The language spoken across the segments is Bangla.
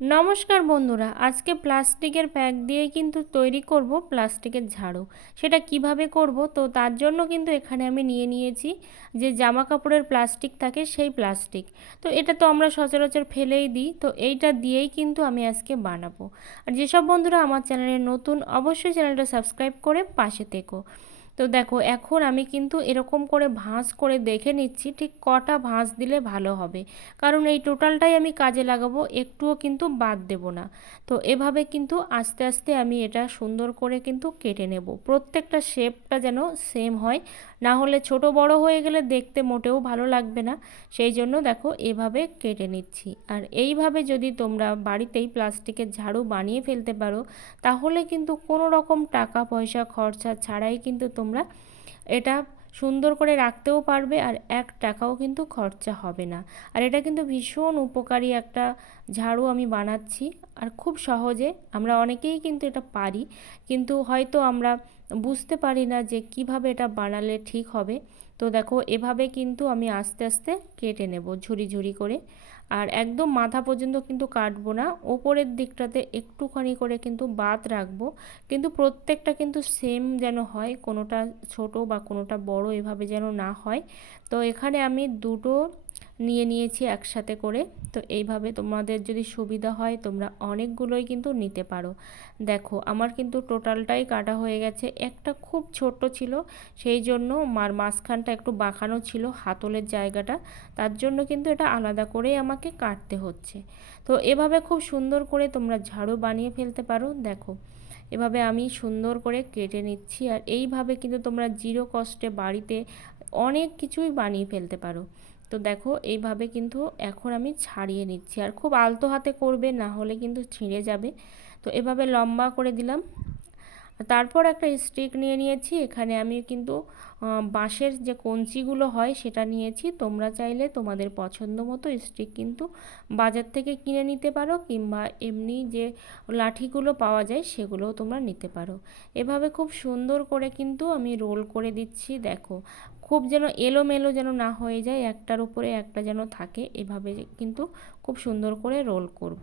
নমস্কার বন্ধুরা, আজকে প্লাস্টিকের প্যাক দিয়ে কিন্তু তৈরি করব প্লাস্টিকের ঝাড়ু। সেটা কিভাবে করব, তো তার জন্য কিন্তু এখানে আমি নিয়ে নিয়েছি যে জামা কাপড়ের প্লাস্টিক থাকে সেই প্লাস্টিক। তো এটা তো আমরা সচরাচর ফেলেই দিই, তো এইটা দিয়েই কিন্তু আমি আজকে বানাবো। আর যেসব বন্ধুরা আমার চ্যানেলে নতুন, অবশ্যই চ্যানেলটা সাবস্ক্রাইব করে পাশে থেকো। তো দেখো, এখন আমি কিন্তু এরকম করে ভাঁজ করে দেখে নিচ্ছি ঠিক কটা ভাঁজ দিলে ভালো হবে, কারণ এই টোটালটাই আমি কাজে লাগাবো, একটুও কিন্তু বাদ দেব না। তো এভাবে কিন্তু আস্তে আস্তে আমি এটা সুন্দর করে কিন্তু কেটে নেব, প্রত্যেকটা শেপটা যেন সেম হয়, না হলে ছোট বড় হয়ে গেলে দেখতে মোটেও ভালো লাগবে না। সেই জন্য দেখো এভাবে কেটে নিচ্ছি। আর এইভাবে যদি তোমরা বাড়িতেই প্লাস্টিকের ঝাড়ু বানিয়ে ফেলতে পারো, তাহলে কিন্তু কোনো রকম টাকা পয়সা খরচা ছাড়াই কিন্তু তোমরা এটা সুন্দর করে রাখতেও পারবে, আর এক টাকাও কিন্তু খরচা হবে না। আর এটা কিন্তু ভীষণ উপকারী একটা ঝাড়ু আমি বানাচ্ছি, আর খুব সহজে আমরা অনেকেই কিন্তু এটা পারি, কিন্তু হয়তো আমরা বুঝতে পারি না যে কিভাবে এটা বানালে ঠিক হবে। তো দেখো এভাবে কিন্তু আমি আস্তে আস্তে কেটে নেব ঝুরি ঝুরি করে। আর একদম মাথা পর্যন্ত কিন্তু কাটবো না, ওপরের দিকটাতে একটুখানি করে কিন্তু বাদ রাখবো, কিন্তু প্রত্যেকটা কিন্তু সেম যেন হয়, কোনোটা ছোট বা কোনোটা বড় এভাবে যেন না হয়। তো এখানে আমি দুটো নিয়ে নিয়েছি একসাথে করে। তো এইভাবে তোমাদের যদি সুবিধা হয় তোমরা অনেকগুলোই কিন্তু নিতে পারো। দেখো আমার কিন্তু টোটালটাই কাটা হয়ে গেছে, একটা খুব ছোট ছিল, সেই জন্য মাঝখানটা একটু বাঁকানো ছিল হাতলের জায়গাটা, তার জন্য কিন্তু এটা আলাদা করেই আমাকে কাটতে হচ্ছে। তো এভাবে খুব সুন্দর করে তোমরা ঝাড়ু বানিয়ে ফেলতে পারো। দেখো এভাবে আমি সুন্দর করে কেটে নিচ্ছি, আর এইভাবে কিন্তু তোমরা জিরো কস্টে বাড়িতে অনেক কিছুই বানিয়ে ফেলতে পারো। তো দেখো এইভাবে কিন্তু এখন আমি ছাড়িয়ে নিচ্ছি, আর খুব আলতো হাতে করবে, না হলে কিন্তু ছিঁড়ে যাবে। তো এভাবে লম্বা করে দিলাম। তারপর একটা স্টিক নিয়ে নিয়েছি, এখানে আমি কিন্তু বাঁশের যে কঞ্চিগুলো হয় সেটা নিয়েছি। তোমরা চাইলে তোমাদের পছন্দ মতো স্টিক কিন্তু বাজার থেকে কিনে নিতে পারো, কিংবা এমনি যে লাঠিগুলো পাওয়া যায় সেগুলোও তোমরা নিতে পারো। এভাবে খুব সুন্দর করে কিন্তু আমি রোল করে দিচ্ছি। দেখো খুব যেন এলোমেলো যেন না হয়ে যায়, একটার উপরে একটা যেন থাকে, এভাবে কিন্তু খুব সুন্দর করে রোল করব।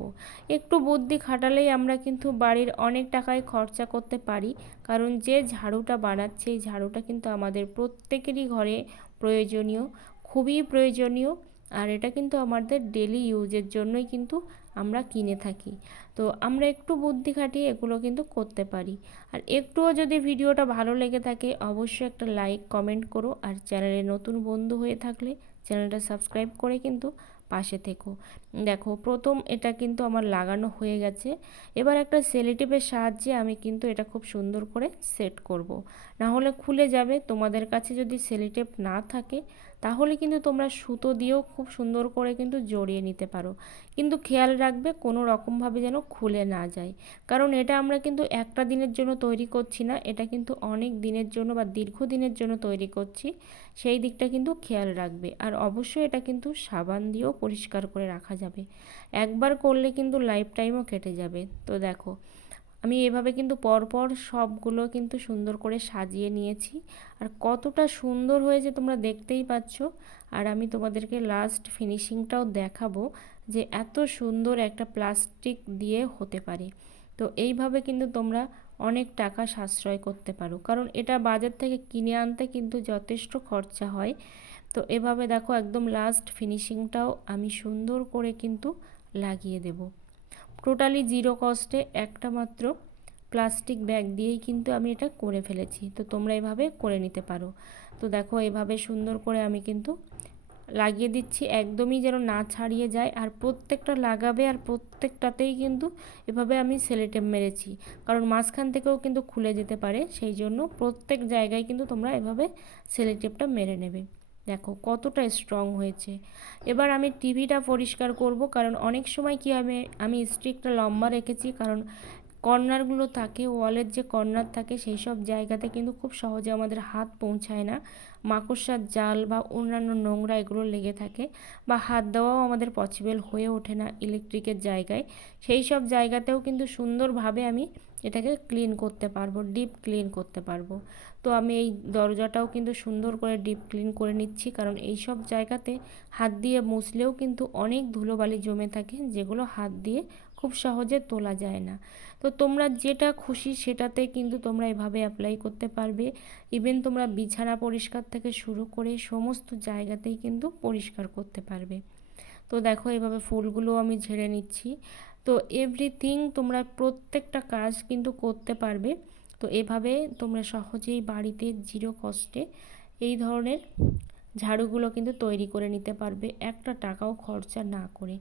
একটু বুদ্ধি খাটালেই আমরা কিন্তু বাড়ির অনেক টাকায় খরচা করতে পারি, কারণ যে ঝাড়ুটা বানাচ্ছে এই ঝাড়ুটা কিন্তু আমাদের প্রত্যেকেরই ঘরে প্রয়োজনীয়, খুবই প্রয়োজনীয়। আর এটা কিন্তু আমাদের ডেলি ইউজের জন্যই কিন্তু আমরা কিনে থাকি। তো আমরা একটু বুদ্ধি খাটিয়ে এগুলো কিন্তু করতে পারি। আর একটুও যদি ভিডিওটা ভালো লেগে থাকে অবশ্যই একটা লাইক কমেন্ট করো, আর চ্যানেলে নতুন বন্ধু হয়ে থাকলে চ্যানেলটা সাবস্ক্রাইব করে কিন্তু পাশে থেকো। দেখো প্রথম এটা কিন্তু আমার লাগানো হয়ে গেছে, এবার একটা সেলোটেপের সাহায্যে আমি কিন্তু এটা খুব সুন্দর করে সেট করব, না হলে খুলে যাবে। তোমাদের কাছে যদি সেলোটেপ না থাকে তাহলে কিন্তু তোমরা সুতো দিয়েও খুব সুন্দর করে কিন্তু জড়িয়ে নিতে পারো, কিন্তু খেয়াল রাখবে কোনো রকমভাবে যেন খুলে না যায়, কারণ এটা আমরা কিন্তু একটা দিনের জন্য তৈরি করছি না, এটা কিন্তু অনেক দিনের জন্য বা দীর্ঘদিনের জন্য তৈরি করছি, সেই দিকটা কিন্তু খেয়াল রাখবে। আর অবশ্যই এটা কিন্তু সাবান দিয়েও পরিষ্কার করে রাখা যাবে, একবার করলে কিন্তু লাইফ টাইমও কেটে যাবে। তো দেখো আমি এভাবে কিন্তু পরপর সবগুলো কিন্তু সুন্দর করে সাজিয়ে নিয়েছি, আর কতটা সুন্দর হয়েছে তোমরা দেখতেই পাচ্ছ। আর আমি তোমাদেরকে লাস্ট ফিনিশিংটাও দেখাবো যে এত সুন্দর একটা প্লাস্টিক দিয়ে হতে পারে। তো এইভাবে কিন্তু তোমরা অনেক টাকা সাশ্রয় করতে পারো, কারণ এটা বাজার থেকে কিনে আনতে কিন্তু যথেষ্ট খরচা হয়। তো এভাবে দেখো একদম লাস্ট ফিনিশিংটাও আমি সুন্দর করে কিন্তু লাগিয়ে দেব। টোটালি জিরো কস্টে একটা মাত্র প্লাস্টিক ব্যাগ দিয়েই কিন্তু আমি এটা করে ফেলেছি। তো তোমরা এভাবে করে নিতে পারো। তো দেখো এভাবে সুন্দর করে আমি কিন্তু লাগিয়ে দিচ্ছি, একদমই যেন না ছাড়িয়ে যায়, আর প্রত্যেকটা লাগাবে আর প্রত্যেকটাতেই কিন্তু এভাবে আমি সেলোটেপ মেরেছি, কারণ মাঝখান থেকেও কিন্তু খুলে যেতে পারে, সেই জন্য প্রত্যেক জায়গায় কিন্তু তোমরা এভাবে সেলোটেপটা মেরে নেবে। দেখো কতটা স্ট্রং হয়েছে। এবার আমি টিভিটা পরিষ্কার করব, কারণ অনেক সময় কি আমি স্টিকটা লম্বা রেখেছি, কারণ কর্নারগুলো থাকে, ওয়ালের যে কর্নার থাকে সেই সব জায়গাতে কিন্তু খুব সহজে আমাদের হাত পৌঁছায় না, মাকড়সার জাল বা অন্যান্য নোংরা এগুলো লেগে থাকে, বা হাত দেওয়াও আমাদের পসিবল হয়ে ওঠে না ইলেকট্রিকের জায়গায়, সেই সব জায়গাতেও কিন্তু সুন্দরভাবে আমি এটাকে ক্লিন করতে পারবো, ডিপ ক্লিন করতে পারবো। তো আমি এই দরজাটাও কিন্তু সুন্দর করে ডিপ ক্লিন করে নিচ্ছি, কারণ এই সব জায়গাতে হাত দিয়ে মুছলেও কিন্তু অনেক ধুলোবালি জমে থাকে, যেগুলো হাত দিয়ে খুব সহজে তোলা যায় না। তো তোমরা যেটা খুশি সেটাতে কিন্তু তোমরা এভাবে অ্যাপ্লাই করতে পারবে। ইভেন তোমরা বিছানা পরিষ্কার থেকে শুরু করে সমস্ত জায়গাতেই কিন্তু পরিষ্কার করতে পারবে। তো দেখো এভাবে ফুলগুলো আমি ঝেড়ে নিচ্ছি। তো এভরিথিং তোমরা প্রত্যেকটা কাজ কিন্তু করতে পারবে। তো এভাবে তোমরা সহজেই বাড়িতে জিরো কস্টে এই ধরনের ঝাড়ুগুলো কিন্তু তৈরি করে নিতে পারবে, একটা টাকাও খরচা না করে।